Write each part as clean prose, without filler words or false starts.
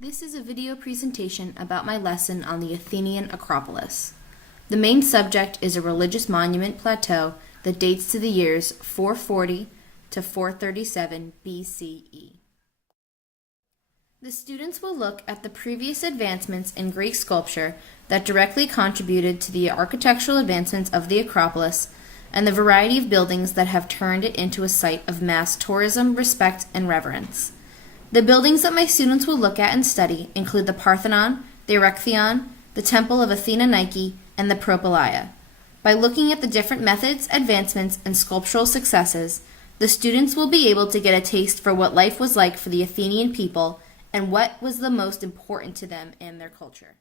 This is a video presentation about my lesson on the Athenian Acropolis. The main subject is a religious monument plateau that dates to the years 440 to 437 BCE. The students will look at the previous advancements in Greek sculpture that directly contributed to the architectural advancements of the Acropolis and the variety of buildings that have turned it into a site of mass tourism, respect, and reverence. The buildings that my students will look at and study include the Parthenon, the Erechtheion, the Temple of Athena Nike, and the Propylaea. By looking at the different methods, advancements, and sculptural successes, the students will be able to get a taste for what life was like for the Athenian people and what was the most important to them and their culture.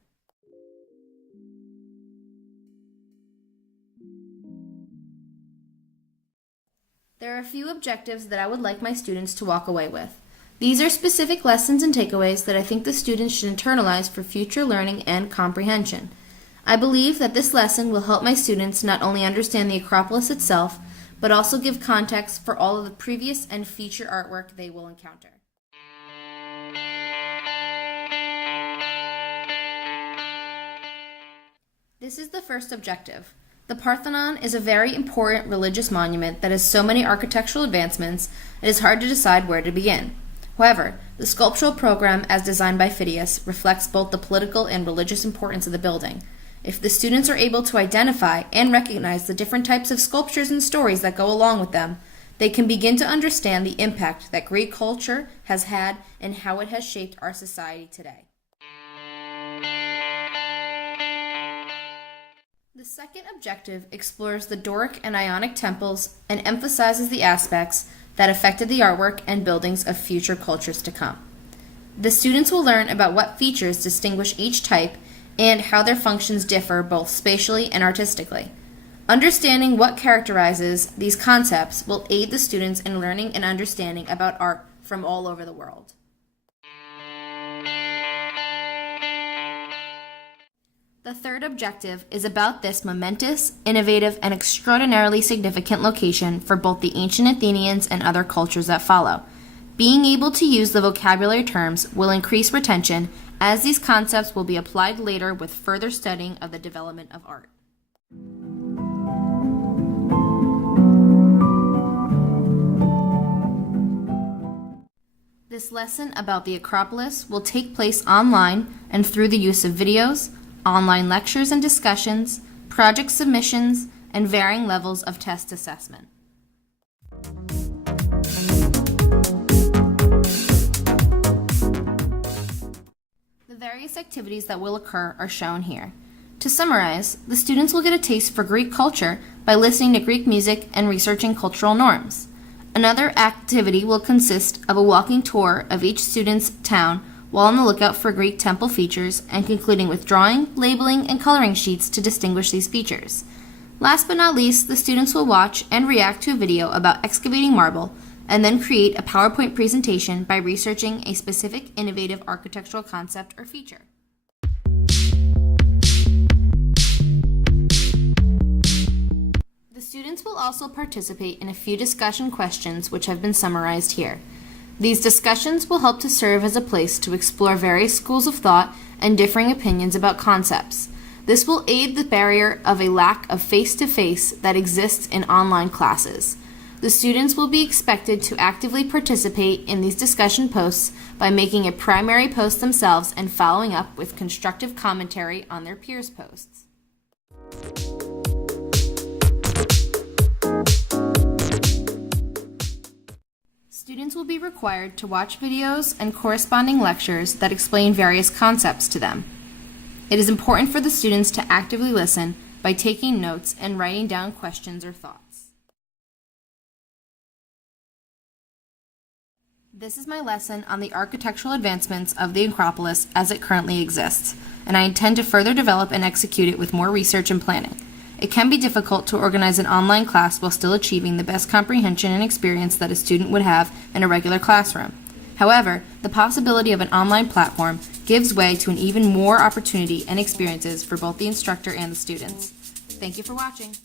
There are a few objectives that I would like my students to walk away with. These are specific lessons and takeaways that I think the students should internalize for future learning and comprehension. I believe that this lesson will help my students not only understand the Acropolis itself, but also give context for all of the previous and future artwork they will encounter. This is the first objective. The Parthenon is a very important religious monument that has so many architectural advancements, it is hard to decide where to begin. However, the sculptural program as designed by Phidias reflects both the political and religious importance of the building. If the students are able to identify and recognize the different types of sculptures and stories that go along with them, they can begin to understand the impact that Greek culture has had and how it has shaped our society today. The second objective explores the Doric and Ionic temples and emphasizes the aspects that affected the artwork and buildings of future cultures to come. The students will learn about what features distinguish each type and how their functions differ both spatially and artistically. Understanding what characterizes these concepts will aid the students in learning and understanding about art from all over the world. The third objective is about this momentous, innovative, and extraordinarily significant location for both the ancient Athenians and other cultures that follow. Being able to use the vocabulary terms will increase retention, as these concepts will be applied later with further studying of the development of art. This lesson about the Acropolis will take place online and through the use of videos, online lectures and discussions, project submissions, and varying levels of test assessment. The various activities that will occur are shown here. To summarize, the students will get a taste for Greek culture by listening to Greek music and researching cultural norms. Another activity will consist of a walking tour of each student's town while on the lookout for Greek temple features and concluding with drawing, labeling, and coloring sheets to distinguish these features. Last but not least, the students will watch and react to a video about excavating marble and then create a PowerPoint presentation by researching a specific innovative architectural concept or feature. The students will also participate in a few discussion questions which have been summarized here. These discussions will help to serve as a place to explore various schools of thought and differing opinions about concepts. This will aid the barrier of a lack of face-to-face that exists in online classes. The students will be expected to actively participate in these discussion posts by making a primary post themselves and following up with constructive commentary on their peers' posts. Students will be required to watch videos and corresponding lectures that explain various concepts to them. It is important for the students to actively listen by taking notes and writing down questions or thoughts. This is my lesson on the architectural advancements of the Acropolis as it currently exists, and I intend to further develop and execute it with more research and planning. It can be difficult to organize an online class while still achieving the best comprehension and experience that a student would have in a regular classroom. However, the possibility of an online platform gives way to an even more opportunity and experiences for both the instructor and the students. Thank you for watching.